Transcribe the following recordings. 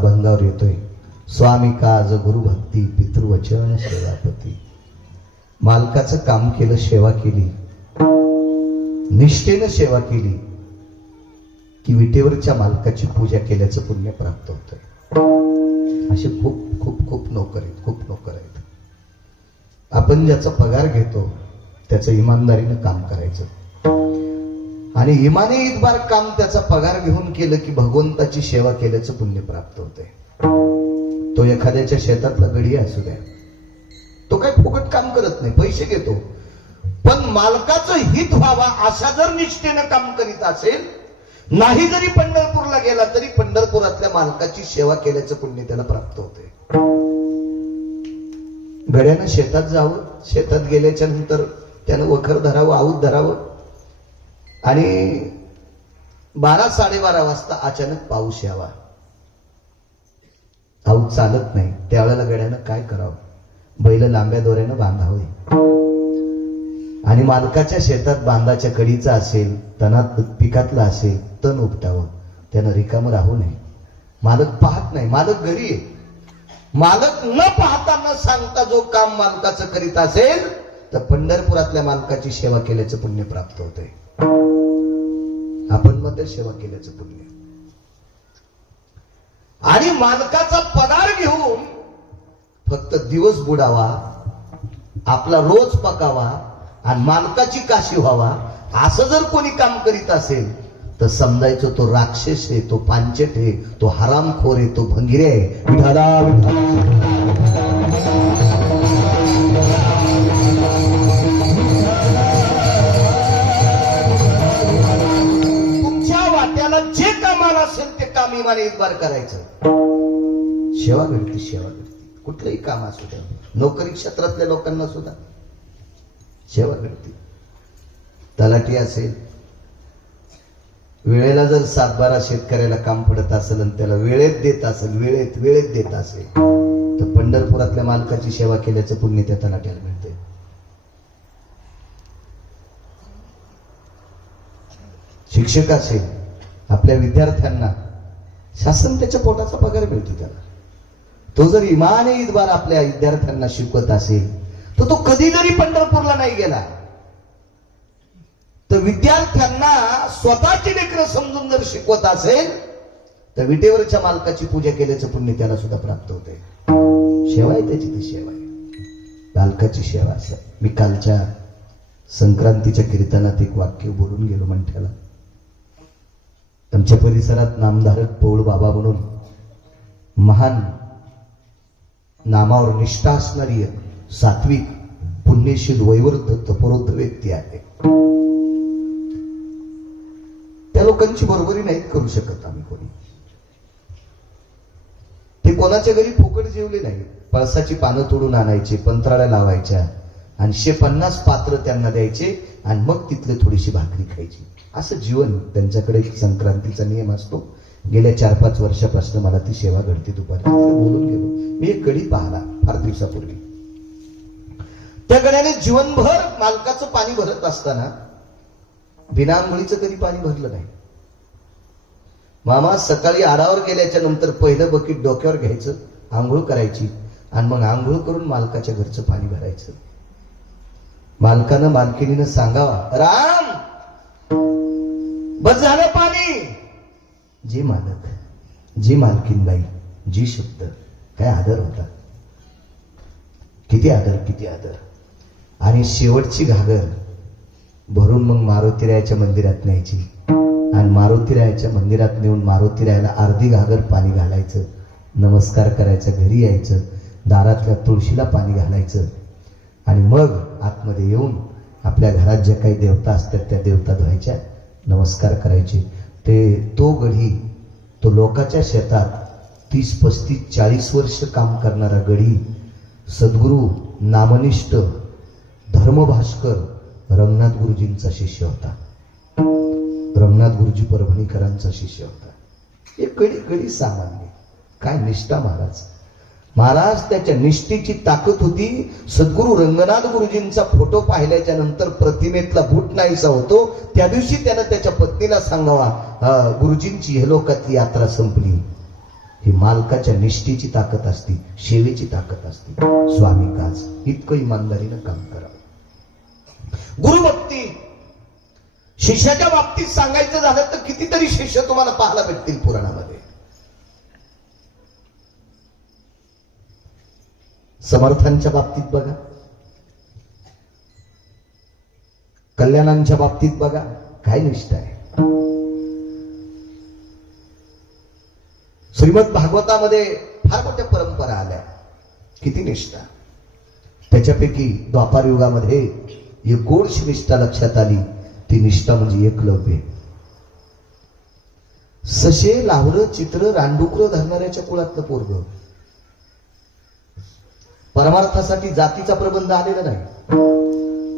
अभंगावर येतोय, स्वामी काज गुरु भक्ती पितृवचन सेवापती. मालकाचं काम केलं, सेवा केली, निष्ठेनं सेवा केली की विटेवरच्या मालकाची पूजा केल्याचं पुण्य प्राप्त होतं. असे खूप खूप खूप नोकर आहेत, खूप नोकर आहेत. आपण ज्याचा पगार घेतो त्याचं इमानदारीनं काम करायचं आणि इमाने इतबार काम त्याचा पगार घेऊन केलं की भगवंताची सेवा केल्याचं पुण्य प्राप्त होते. तो एखाद्याच्या शेतातला गडी असू द्या, तो काही फुकट काम करत नाही, पैसे घेतो, पण मालकाचं हित व्हावा अशा जर निष्ठेनं काम करीत असेल, नाही जरी पंढरपूरला गेला तरी पंढरपुरातल्या मालकाची सेवा केल्याचं पुण्य त्याला प्राप्त होते. गड्यानं शेतात जावं, शेतात गेल्याच्या नंतर त्यानं वखर धरावं, आऊत धरावं आणि 12-12:30 वाजता अचानक पाऊस यावा, आऊत चालत नाही. त्यावेळेला गड्यानं काय करावं? बैल लांब्या दोऱ्यानं बांधावे आणि मालकाच्या शेतात बांधाच्या कडीचा असेल, तणात पिकातला असेल, तण उपटावं. त्यानं रिकामं राहू नये. मालक पाहत नाही, मालक घरी आहे. मालक न पाहता न सांगता जो काम मालकाचं करीत असेल तर पंढरपुरातल्या मालकाची सेवा केल्याचं पुण्य प्राप्त होते. आपण मध्ये सेवा केल्याचं पुण्य. आणि मालकाचा पगार घेऊन फक्त दिवस बुडावा, आपला रोज पकावा आणि मालकाची काशी व्हावा असं जर कोणी काम करीत असेल तर समजायचं तो राक्षस आहे, तो पांचट आहे, तो हरामखोर आहे, तो भंगिरे आहे. तुमच्या वाट्याला जे कामाला असेल ते काम इमाने इतबार करायचं. सेवा घडती, सेवा घडती. कुठलंही काम असू द्या, नोकरी क्षेत्रातल्या लोकांना सुद्धा सेवा घडती. तलाठी असेल, वेळेला जर 7-12 शेतकऱ्याला काम पडत असेल आणि त्याला वेळेत देत असेल, वेळेत देत असेल तर पंढरपुरातल्या मालकाची सेवा केल्याचं पुण्य त्या तलाट्याला मिळते. शिक्षक असेल, आपल्या विद्यार्थ्यांना शासन त्याच्या पोटाचा पगार मिळतो त्याला. तो जर इमाने इतबार आपल्या विद्यार्थ्यांना शिकवत असेल तर तो कधी जरी पंढरपूरला नाही गेला तर विद्यार्थ्यांना स्वतःची लेकरं समजून जर शिकवत असेल तर विटेवरच्या मालकाची पूजा केल्याचं पुण्य त्याला सुद्धा प्राप्त होते. सेवा आहे त्याची, ती सेवा आहे, मालकाची सेवा असं. मी कालच्या संक्रांतीच्या कीर्तनात एक वाक्य बोलून गेलो मंठ्याला. आमच्या परिसरात नामधारक पौळ बाबा म्हणून महान नामावर निष्ठा असणारी सात्विक पुण्यशील वैवृद्ध तपोरुद्ध व्यक्ती आहे. त्या लोकांची बरोबरी नाहीत करू शकत आम्ही कोणी. ते कोणाच्या घरी फुकट जेवले नाही. पळसाची पानं तोडून आणायची, पंत्राळ्या लावायच्या आणि 150 पात्र त्यांना द्यायचे आणि मग तिथले थोडीशी भाकरी खायची. असं जीवन त्यांच्याकडे. संक्रांतीचा नियम असतो. गेल्या 4-5 वर्षापासून मला ती सेवा घडते. दुपारी बोलून गेलो. मी एक गडी पाहिला फार दिवसापूर्वी. त्या गड्याने जीवनभर मालकाचं पाणी भरत असताना बिना आंघोळीचं कधी पाणी भरलं नाही. मामा सकाळी आडावर गेल्याच्या नंतर पहिलं बकेट डोक्यावर घ्यायचं, आंघोळ करायची आणि मग आंघोळ करून मालकाच्या घरचं पाणी भरायचं. मालकानं मालकिनीनं सांगावा, राम बस झालं पाणी. जी मालक, जी मालकीनबाई, जी शब्द, काय आदर होता, किती आदर, किती आदर. आणि शेवटची घागर भरून मग मारुतीरायाच्या मंदिरात न्यायची आणि मारुतीरायाच्या मंदिरात नेऊन मारुतीरायाला अर्धी घागर पाणी घालायचं, नमस्कार करायचा, घरी यायचं, दारातल्या तुळशीला पाणी घालायचं आणि मग आतमध्ये येऊन आपल्या घरात ज्या काही देवता असतात त्या देवता धुवायच्या, नमस्कार करायचे. तो गडी, तो लोकाच्या शेतात 30-35-40 वर्ष काम करणारा गडी, सद्गुरू नामनिष्ठ धर्मभास्कर रंगनाथ गुरुजींचा शिष्य होता. रंगनाथ गुरुजी परभणीकरांचा शिष्य होता. एक गडी सामान्य, काय निष्ठा महाराज. महाराज त्याच्या निष्ठेची ताकद होती. सद्गुरू रंगनाथ गुरुजींचा फोटो पाहिल्याच्या नंतर प्रतिमेतला बूट नाहीसा होतो. त्या दिवशी त्यानं त्याच्या पत्नीला सांगावा, गुरुजींची हेलोकातली यात्रा संपली. ही मालकाच्या निष्ठेची ताकद असते, सेवेची ताकद असते. स्वामी काज इतकं इमानदारीनं काम करावं. गुरुभक्ती शिष्याच्या बाबतीत सांगायचं झालं तर कितीतरी शिष्य तुम्हाला पाहायला भेटतील पुराणामध्ये. समर्थांच्या बाबतीत बघा, कल्याणांच्या बाबतीत बघा, काय निष्ठा आहे. श्रीमद भागवतामध्ये फार मोठ्या परंपरा आल्या, किती निष्ठा. त्याच्यापैकी द्वापार युगामध्ये एक गोडशी निष्ठा लक्षात आली, ती निष्ठा म्हणजे एकलव्य. सशे लावरं चित्र रांडुकर धरणाऱ्याच्या कुळातलं पोरग. परमार्थासाठी जातीचा प्रबंध आलेला नाही,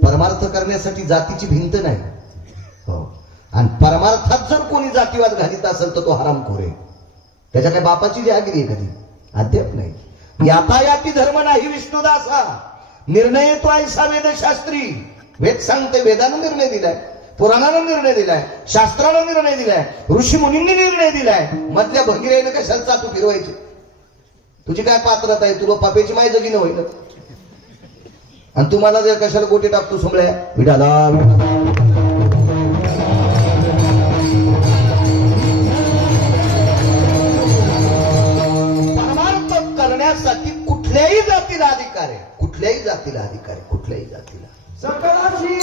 परमार्थ करण्यासाठी जातीची भिंत नाही. हो, आणि परमार्थात जर कोणी जातीवाद घालीत असेल तर तो हरामखोर आहे. त्याच्या काय बापाची जहागिरी आहे कधी? अद्याप नाही. यातायाती धर्म नाही विष्णुदासा, निर्णय तो ऐसा वेदशास्त्री. वेद सांगते, वेदानं निर्णय दिलाय, पुराणानं निर्णय दिलाय, शास्त्रानं निर्णय दिलाय, ऋषी मुनींनी निर्णय दिलाय. मधल्या भंगीराईनं कशाला चातू फिरवायची? तुझी काय पात्रता आहे? तुला पापेची माय जगी न होईल. आणि तुम्हाला जर कशाला गोटे टाकतो सोमळ्या विडाला. परमार्थ करण्यासाठी कुठल्याही जातीला अधिकार आहे, कुठल्याही जातीला अधिकार आहे, कुठल्याही जातीला. सकळाची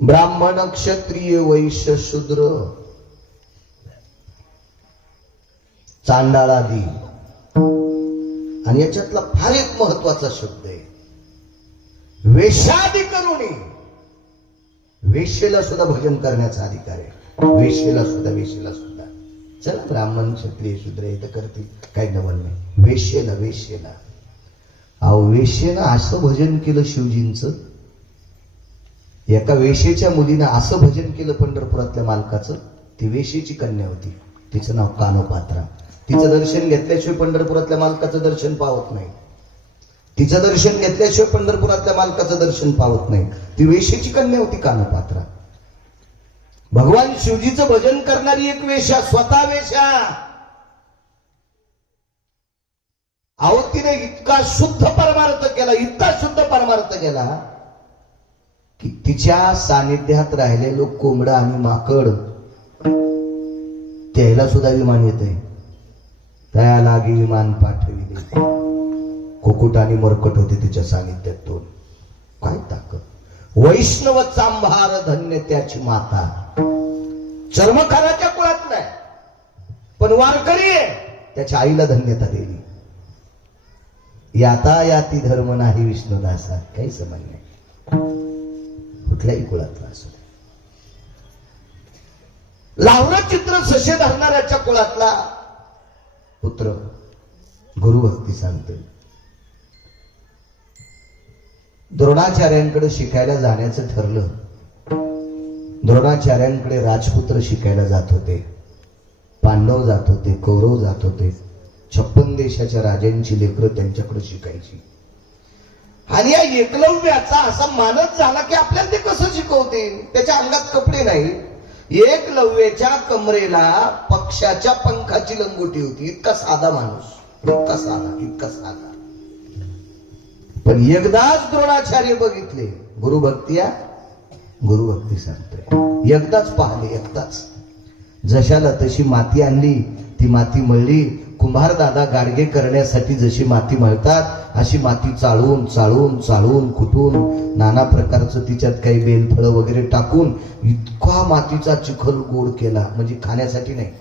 ब्राह्मण क्षत्रिय वैश्य शूद्र चांडाळादी. आणि याच्यातला फार एक महत्वाचा शब्द आहे, वेश्यादी करुणी. वेश्येला सुद्धा भजन करण्याचा अधिकार आहे, वेश्येला सुद्धा. चला ब्राह्मण क्षत्रिय शूद्र हे तर करतील, काही नवल नाही. वेश्येला अहो, वेश्येनं असं भजन केलं शिवजींचं. एका वेश्येच्या मुलीनं असं भजन केलं पंढरपुरातल्या मालकाचं. ती वेश्येची कन्या होती, तिचं नाव कानोपात्रा. तिचं दर्शन घेतल्याशिवाय पंढरपुरातल्या मालकाचं दर्शन पावत नाही. तिचं दर्शन घेतल्याशिवाय पंढरपुरातल्या मालकाचं दर्शन पावत नाही. ती वेश्येची कन्या होती कानोपात्रा. भगवान शिवजीचं भजन करणारी एक वेश्या, स्वतः वेश्या. अहो, तिने इतका शुद्ध परमार्थ केला, इतका शुद्ध परमार्थ केला की तिच्या सानिध्यात राहिलेलो कोंबडा आणि माकड त्याला सुद्धा विमान येते. त्या लागी विमान पाठविले. कुकुट आणि मरकट होते तिच्या सानिध्यातून. काय ताकद! वैष्णव चांभार धन्य त्याची माता. चर्मकाराच्या कुळात नाही, पण वारकरी आहे, त्याच्या आईला धन्यता दिली. यातायाती धर्म नाही विष्णुदासा, काही समज नाही. कुठल्याही कुळातला असो. लावरं चित्र सशे धरणाऱ्याच्या कुळातला पुत्र गुरुभक्ती सांगते. द्रोणाचार्यांकडे शिकायला जाण्याचं ठरलं. द्रोणाचार्यांकडे राजपुत्र शिकायला जात होते, पांडव जात होते, कौरव जात होते. 56 देशाच्या राजांची लेकरं त्यांच्याकडे शिकायची. आणि या एकलव्याचा असा मानस झाला की आपल्याला ते कसं शिकवतील? त्याच्या अंगात कपडे नाही. एकलव्याच्या कमरेला पक्षाच्या पंखाची लंगोटी होती. इतका साधा माणूस, इतका साधा. पण एकदाच द्रोणाचार्य बघितले गुरुभक्ती सांगतोय. एकदाच पाहिले, एकदाच. जशाला तशी माती आणली, ती माती मळली. कुंभार दादा गाडगे करण्यासाठी जशी माती मळतात अशी माती चाळून चाळून चाळून कुटून नाना प्रकारचं तिच्यात काही बेलफळं वगैरे टाकून इतका मातीचा चिखल गोड केला. म्हणजे खाण्यासाठी नाही,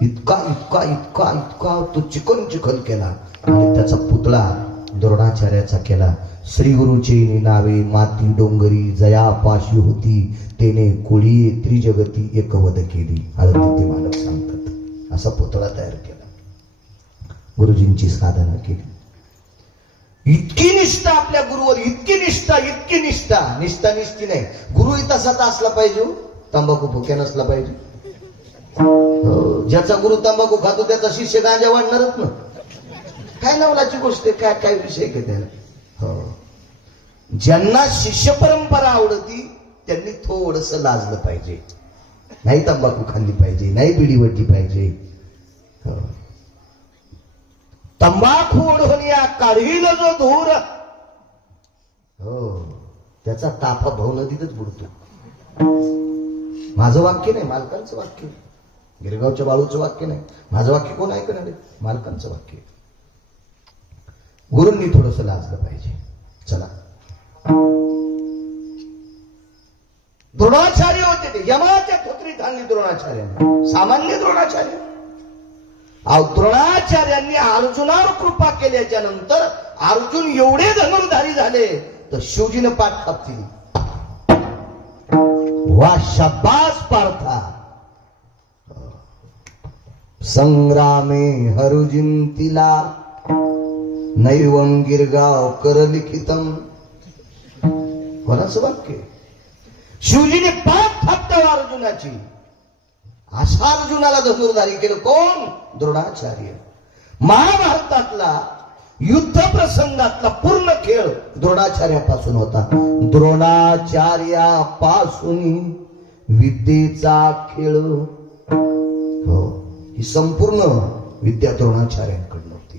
इतका इतका इतका इतका तो चिखल केला. आणि त्याचा पुतळा द्रोणाचार्याचा केला. श्री गुरुची नावे माती डोंगरी जया पाशी होती, तेने कोळी त्रिजगती एकवद केली. आळंदी ते मालक सांगतात. असा पुतळा तयार केला. गुरुजींची साधना केली. इतकी निष्ठा आपल्या गुरुवर, इतकी निष्ठा, इतकी निष्ठा. निष्ठा निष्ठी नाही, गुरुही तसाच असला पाहिजे. तंबाखू भुक्या नसला पाहिजे. ज्याचा गुरु तंबाखू खातो त्याचा शिष्य गांजा वाढणारच ना. काय नवलाची गोष्ट आहे, काय काय विषय का त्याला. ज्यांना शिष्य परंपरा आवडती त्यांनी थोडस लाजलं पाहिजे. नाही तंबाखू खाल्ली पाहिजे, नाही बिडी वडली पाहिजे. तंबाखू ओढवण्या काढील जो धूर, त्याचा ताफा भाऊ नदीतच बुडतो. माझं वाक्य नाही, मालकांचं वाक्य. गिरगावच्या बाळूचं वाक्य नाही, माझं वाक्य कोण ऐकणार आहे? मालकांचं वाक्य. गुरूंनी थोडस लाजलं पाहिजे. चला, द्रोणाचार्य होते ते. यमाच्या थोतरीत आणली द्रोणाचार्यांनी, सामान्य द्रोणाचार्य. द्रोणाचार्यांनी अर्जुनावर कृपा केल्याच्या नंतर अर्जुन एवढे धनुर्धारी झाले तर शिवजीनं पाठ थापली. वा शाबास पार्था, संग्रामे हरुजिंतिला नैवम गिरगाव कर लिखितम. कोणाचं वाक्य? शिवजीने पाठ थापता अर्जुनाची. अशा अर्जुनाला धनुर्धारी केलं कोण? द्रोणाचार्य. महाभारतातला युद्ध प्रसंगातला पूर्ण खेळ द्रोणाचार्यापासून होता. द्रोणाचार्यापासून विद्येचा खेळ. हो, ही संपूर्ण विद्या द्रोणाचार्यांकडून होती.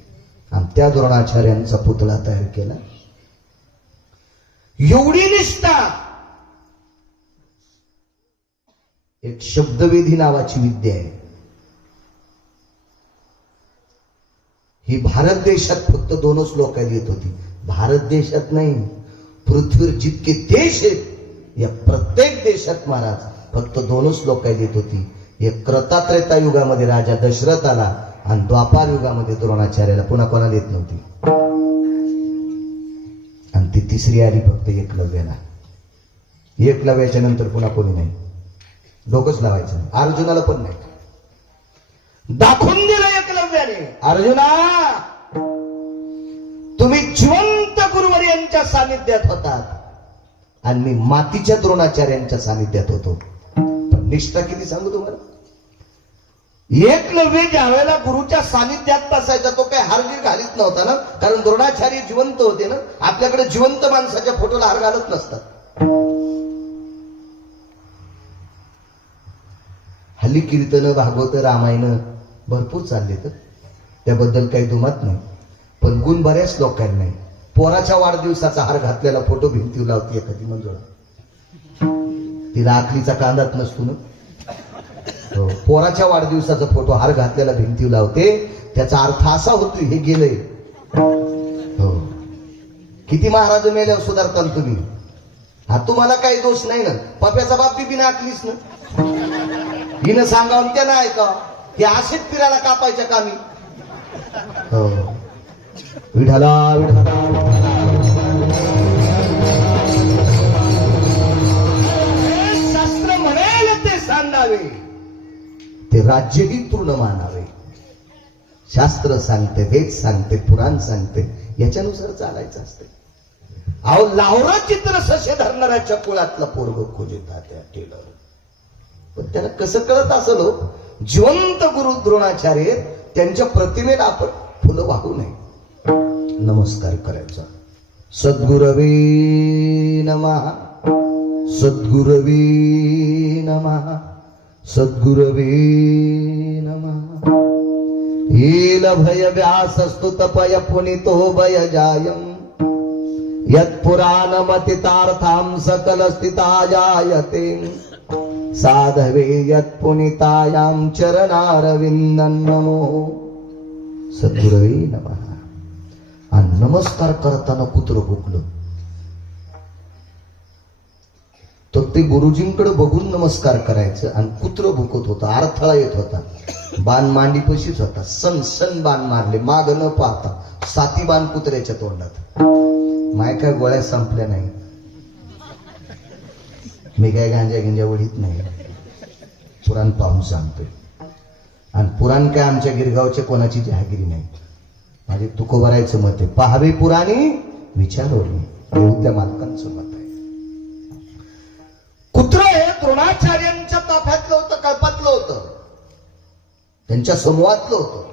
आणि त्या द्रोणाचार्यांचा पुतळा तयार केला. एवढी निष्ठा. एक शब्दवेधी नावाची विद्या आहे. ही भारत देशात फक्त 2च लोकांना येत होती. भारत देशात नाही, पृथ्वीवर जितके देश आहेत या प्रत्येक देशात महाराज फक्त 2च लोकांना येत होती. एक त्रता युगामध्ये राजा दशरथाला आणि द्वापार युगामध्ये द्रोणाचार्याला. पुन्हा कोणाला येत नव्हती. आणि ती तिसरी आली फक्त एकलव्याला. एकलव्याच्या नंतर पुन्हा कोणी नाही. डोकंच लावायचं नाही. अर्जुनाला पण नाही. दाखवून दिलं एकलव्याने, अर्जुना तुम्ही जिवंत गुरुवर यांच्या सानिध्यात होतात आणि मी मातीच्या द्रोणाचार्यांच्या सानिध्यात होतो. पण निष्ठा किती सांगू तुम्हाला. एकलव्य ज्या वेळेला गुरुच्या सानिध्यात बसायचा तो काही हारजीर घालीत नव्हता ना, कारण द्रोणाचार्य जिवंत होते ना. आपल्याकडे जिवंत माणसाच्या फोटोला हार घालत नसतात. हल्ली कीर्तन, भागवत, रामायण भरपूर चालले तर त्याबद्दल काही दुमत नाही. पण गुण बऱ्याच लोकांना नाही. पोराच्या वाढदिवसाचा हार घातलेला फोटो भिंतीवर लावते एखादी मंजुळा. तिला आखलीचा कांदाच नसतो ना. पोराच्या वाढदिवसाचा फोटो हार घातलेला भिंतीवर लावते. त्याचा अर्थ असा होतो हे गेलंय. हो, किती महाराज मेल्यावर सुधारताल तुम्ही. हा तुम्हाला काही दोष नाही ना. पप्याचा बाप बी बिना आखलीच ना. हिनं सांगावून त्यानं ऐका. हे असेच फिरायला कापायच्या कामी. हो, विठाला विठाला. शास्त्र म्हणेल ते सांगावे, ते राज्यही तृण मानावे. शास्त्र सांगते, वेद सांगते, पुराण सांगते, याच्यानुसार चालायचं असते. अहो, लावरा चित्र ससे धरणाऱ्याच्या कुळातला पोरग खोजिता त्या टेलर. पण त्याला कसं कळत असेल हो. जिवंत गुरु द्रोणाचार्य, त्यांच्या प्रतिमेला आपण फुलं वाहू नये, नमस्कार करायचा. सद्गुरवे नमः, सद्गुरवे नमः, सद्गुरवे नमः. येल भय व्यास स्तुत पय पुनितो भय जायम यत्पुराणमतितार्थां सकल स्थिता जायते. साधवे यत्पुनितायां चरणारविंदं नमो. सद्गुरवे नमः. आणि नमस्कार करताना कुत्र भुकलं तर ते गुरुजींकडे बघून नमस्कार करायचं. आणि कुत्र भुकत होतं, अडथळा येत होता. बाण मांडीपाशीच होता. सन सन बाण मारले, माग न पाहता. 7 बाण कुत्र्याच्या तोंडात. माय काय गोळ्या संपल्या नाही. मी काय गांजा गिंजा वडीत नाही, पुराण पाहून सांगतोय. आणि पुराण काय आमच्या गिरगावच्या कोणाची जहागिरी नाही. माझे तुकोबरायचं मत आहे, पहावे पुराणी विचारोनी, देऊ त्या मालकांचं मत आहे. कुत्र हे द्रोणाचार्यांच्या ताफ्यातलं होतं, कल्पातलं होतं, त्यांच्या समूहातलं होतं.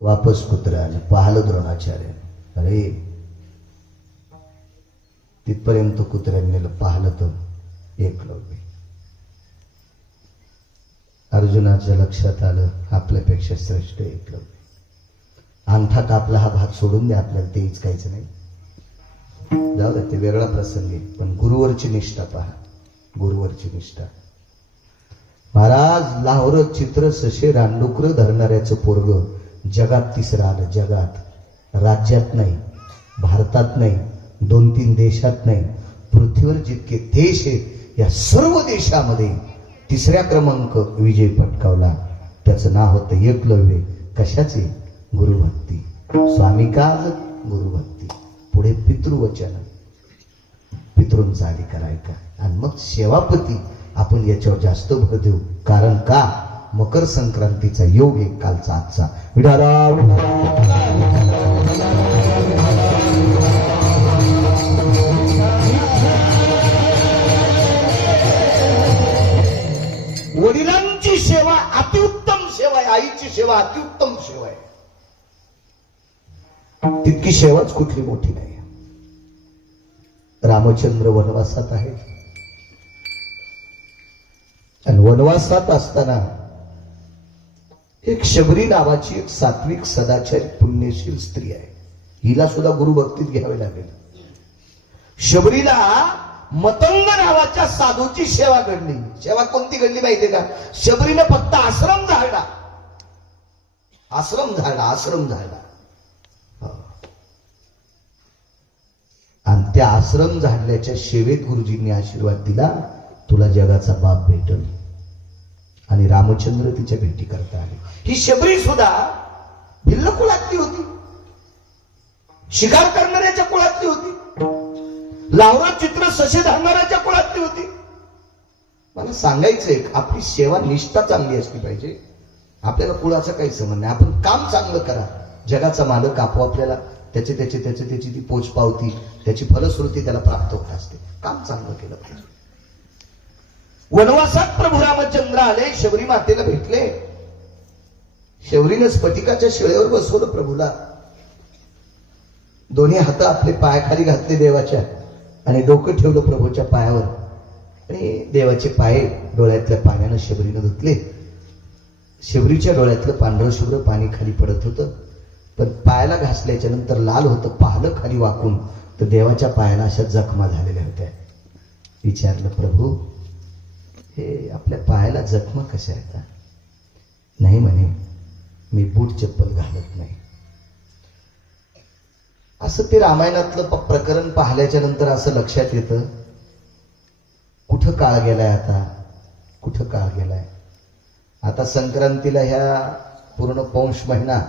वापस कुत्र आलं, पाहिलं द्रोणाचार्य, अरे तिथपर्यंत कुत्र्यांनी पाहिलं तर एकलव्य. अर्जुनाच्या लक्षात आलं आपल्यापेक्षा श्रेष्ठ एकलव्य. अंगठा कापला हा भाग सोडून द्या, आपल्याला ते इचकायचं नाही, जाऊ दे, ते वेगळा प्रसंग आहे. पण गुरुवरची निष्ठा पहा, गुरुवरची निष्ठा. महाराज लाहोर चित्र सशे रांडुकर धरणाऱ्याचं पोरग जगात तिसरं आलं. जगात, राज्यात नाही, भारतात नाही, 2-3 देशात नाही, पृथ्वीवर जितके देश आहेत या सर्व देशामध्ये तिसऱ्या क्रमांक विजय पटकावला. त्याचं नाव होतं एकलव्य. कशाचे? गुरुभक्ती. स्वामी काज गुरुभक्ती. पुढे पितृवचन, पितृंचा अधिकार ऐका, आणि मग सेवापती. आपण याच्यावर जास्त भर देऊ, कारण का मकर संक्रांतीचा योग आहे कालचा आजचा. विठाराव वडिलांची सेवा अतिउत्तम सेवा आहे, आईची सेवा अतिउत्तम सेवा आहे. तितकी सेवाच कुठली मोठी नाही. रामचंद्र वनवासात आहे, आणि वनवासात असताना एक शबरी नावाची एक सात्विक सदाचारी पुण्यशील स्त्री आहे. हिला सुद्धा गुरुभक्तीत घ्यावे लागेल. शबरीला मतंग नावाच्या साधूची सेवा घडली. सेवा कोणती घडली माहितीये का? शबरीने फक्त आश्रम झाडला, आश्रम झाडला, आश्रम झाडला. आणि त्या आश्रम झाडल्याच्या सेवेत गुरुजींनी आशीर्वाद दिला, तुला जगाचा बाप भेटल. आणि रामचंद्र तिच्या भेटी करता आले. ही शबरी सुद्धा भिल्ल कुळातली होती, शिकार करणाऱ्याच्या कुळातली होती, लावरा चित्र ससे धरणाऱ्याच्या कुळातली होती. मला सांगायचंय, आपली सेवा निष्ठा चांगली असली पाहिजे. आपल्याला कुळाचं काही संबंध नाही. आपण काम चांगलं करा. जगाचा मालक आपल्याला त्याची ती पोच पावती, त्याची फलश्रुती त्याला प्राप्त होत असते. काम चांगलं केलं पाहिजे. वनवासात प्रभू रामचंद्र आले, शबरी मातेला भेटले. शबरीने स्फटिकाच्या शिळेवर बसवलं प्रभूला. दोन्ही हात आपले पायाखाली घातले देवाच्या, आणि डोकं ठेवलं प्रभूच्या पायावर, आणि देवाचे पाय डोळ्यातल्या पाण्यानं शबरीनं धुतले. शबरीच्या डोळ्यातलं पांढरं शुभ्र पाणी खाली पडत होतं, पण पायाला घासल्याच्या नंतर लाल होतं. पाहिलं खाली वाकून तर देवाच्या पायाला अशा जखमा झालेल्या होत्या. विचारलं, प्रभू हे आपल्या पायाला जखमा कशा येतात? नाही म्हणे, मी बूट चप्पल घालत नाही. असं ते रामायणातलं प्रकरण पाहिल्याच्या नंतर असं लक्षात येतं, कुठं काळ गेलाय आता, कुठं काळ गेलाय. आता संक्रांतीला ह्या पूर्ण पौष महिना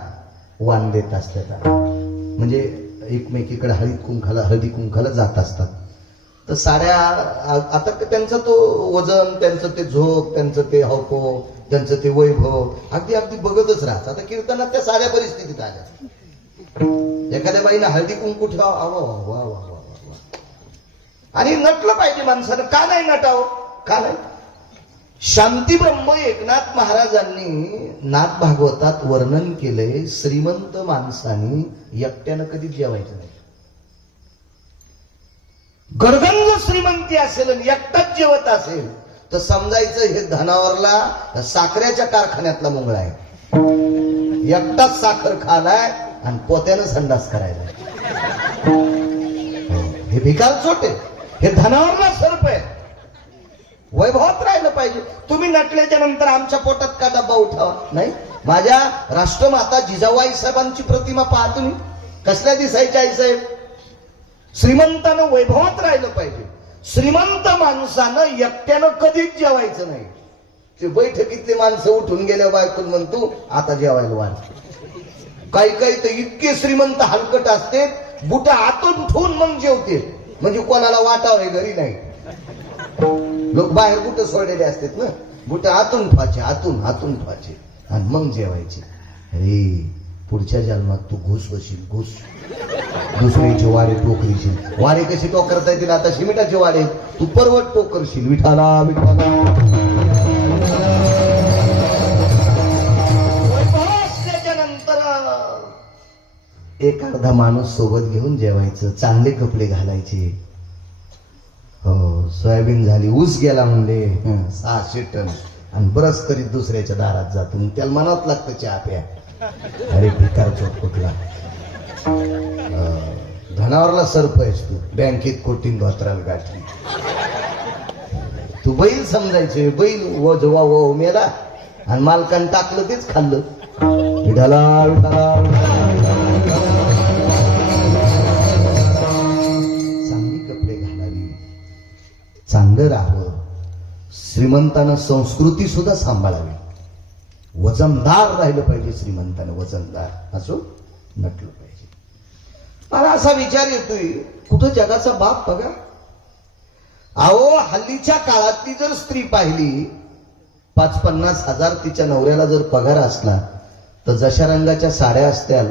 वाण देत असतात, म्हणजे एकमेकीकडे हळदी कुंखाला जात असतात. तर साड्या आता त्यांचं तो वजन, त्यांचं ते झोप, त्यांचं ते हौको, त्यांचं ते वैभव अगदी अगदी बघतच राहतात. आता कीर्तनात त्या साऱ्या परिस्थितीत आल्या. एखाद्या बाईला हळदी कुंकू ठेवा, वा वा वा वा, आणि नटलं पाहिजे माणसानं. का नाही नटावं? का नाही? शांती ब्रह्म एकनाथ महाराजांनी नाथ भागवतात वर्णन केलंय, श्रीमंत माणसाने एकट्यानं कधी जेवायचं नाही. गरगंज श्रीमंती असेल आणि एकटाच जेवत असेल तर समजायचं हे धनावरला साखरेच्या कारखान्यातला मुंगळा आहे. एकटाच साखर खालाय आणि पोत्यानं संडास करायला. हे भिकार छोटे, हे धनावरला सर्प आहे. वैभवात राहिलं पाहिजे. तुम्ही नटल्याच्या नंतर आमच्या पोटात का डब्बा उठावा? नाही. माझ्या राष्ट्रमाता जिजाबाई साहेबांची प्रतिमा पहा तुम्ही, कसल्या दिसायच्या आईसाहेब. श्रीमंतानं वैभवात राहिलं पाहिजे. श्रीमंत माणसानं एकट्यानं कधीच जेवायचं नाही. ते बैठकीतले माणसं उठून गेल्या बायकोन म्हणतो आता जेवायला वाढ. काही काही तर इतके श्रीमंत हलकट असते, बुट आतून ठेवून मग जेवते, म्हणजे कोणाला वाटावं घरी नाही. लोक बाहेर बुट सोडलेले असतात ना. बुट आतून फाचे, आतून फाचे आणि मग जेवायचे. अरे पुढच्या जन्मात तू घुस होशील, घुस. दुसऱ्याचे वारे टोकरीशील. वारे कशी टोकरता येतील आता? शिमिटाचे वारे तू पर्वत टोकरशील. विठाला विठाला. नंतर एक अर्धा माणूस सोबत घेऊन जेवायचं, चांगले कपडे घालायचे. हो, सोयाबीन झाली, ऊस गेला म्हणले 600 टन आणि बरंच करीत दुसऱ्याच्या दारात जातो. त्याला मनात लागतं चहा प्या. अरे भिकार चोट कुठला. धनावरला सर्प आहेस तू, बँकेत कोटीन धोत्राला गाठली. तू बैल समजायचे, बैल व जवा व मेला आणि मालकानं टाकलं तेच खाल्लं. विठाला विठाला. चांगली कपडे घालावी, चांगलं राहावं. श्रीमंतानं संस्कृती सुद्धा सांभाळावी. वजनदार राहिलं पाहिजे श्रीमंतानं, वजनदार असो नटलं पाहिजे. मला असा विचार येतोय, कुठं जगाचा बाप बघा. अहो हल्लीच्या काळातली जर स्त्री पाहिली, 5-50 हजार तिच्या नवऱ्याला जर पगार असला तर जशा रंगाच्या साड्या असत्याल